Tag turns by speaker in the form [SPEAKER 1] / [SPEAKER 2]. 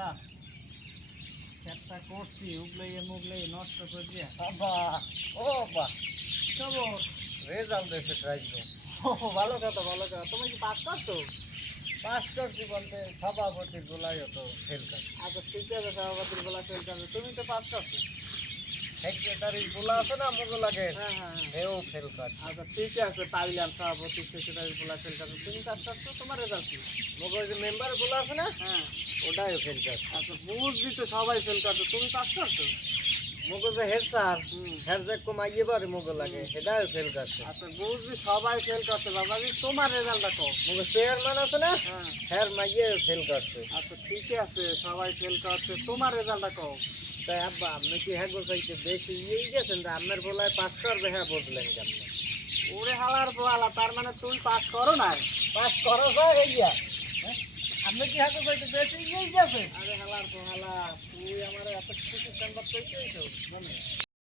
[SPEAKER 1] আব্বা খেতটা করছি উগলাই মুগলাই নষ্ট করে দিয়ে।
[SPEAKER 2] বাবা ও বাবা
[SPEAKER 1] খবর
[SPEAKER 2] রেজাল্ট দিয়েছে ট্রাইজো
[SPEAKER 1] ও ভালো কথা ভালো কথা। তুমি কি পাস করছ?
[SPEAKER 2] পাস করছি বলতে সভাপতি গোলাই হতো ফেল করছে
[SPEAKER 1] আচ্ছা ঠিক আছে সভাপতির বলা ফেল করবে তুমি তো পাস করছ।
[SPEAKER 2] সেক্রেটারি গোলা আছে না মোগলাকে?
[SPEAKER 1] হ্যাঁ হ্যাঁ হ্যাঁ।
[SPEAKER 2] এও ফেল করছে
[SPEAKER 1] আচ্ছা ঠিক আছে পাইলাম সভাপতি সেক্রেটারি বলা ফেল করবে তুমি পাস করছ তোমার রেজাল্ট কি?
[SPEAKER 2] মোগল যে মেম্বার গোলা আছে না?
[SPEAKER 1] হ্যাঁ।
[SPEAKER 2] ওটাও ফেল করছে
[SPEAKER 1] আচ্ছা বুঝলি তো সবাই ফেল করছ তুমি পাস করছ?
[SPEAKER 2] মোগল হেড স্যার হেড যে কমাইয়ে পারে মোগলাকে সেটাও ফেল করছে
[SPEAKER 1] আচ্ছা বুঝলি সবাই ফেল করছে বাবাজি তোমার রেজাল্টটা কম
[SPEAKER 2] মোগল চেয়ারম্যান আছে না
[SPEAKER 1] হ্যাঁ।
[SPEAKER 2] মাইয়ে ফেল করছে
[SPEAKER 1] আচ্ছা ঠিক আছে সবাই ফেল করছে তোমার রেজাল্টটা কম
[SPEAKER 2] তাই আব্বা আপনি কি হ্যাঁ গোসাইতে বেশি ইয়েই গেছেন? যে আপনার বলায় পাস করবে হ্যাঁ বুঝলেন কেমন
[SPEAKER 1] ওরে হালার পোয়ালা তার মানে তুই পাস করো না
[SPEAKER 2] পাস করো যায় এইয়া আপনি কি হ্যাঁ গোসাইতে বেশি ইয়েই গেছেন
[SPEAKER 1] আরে হালার পোহালা তুই আমার এত কিছু চেম্বার তৈরি হয়েছো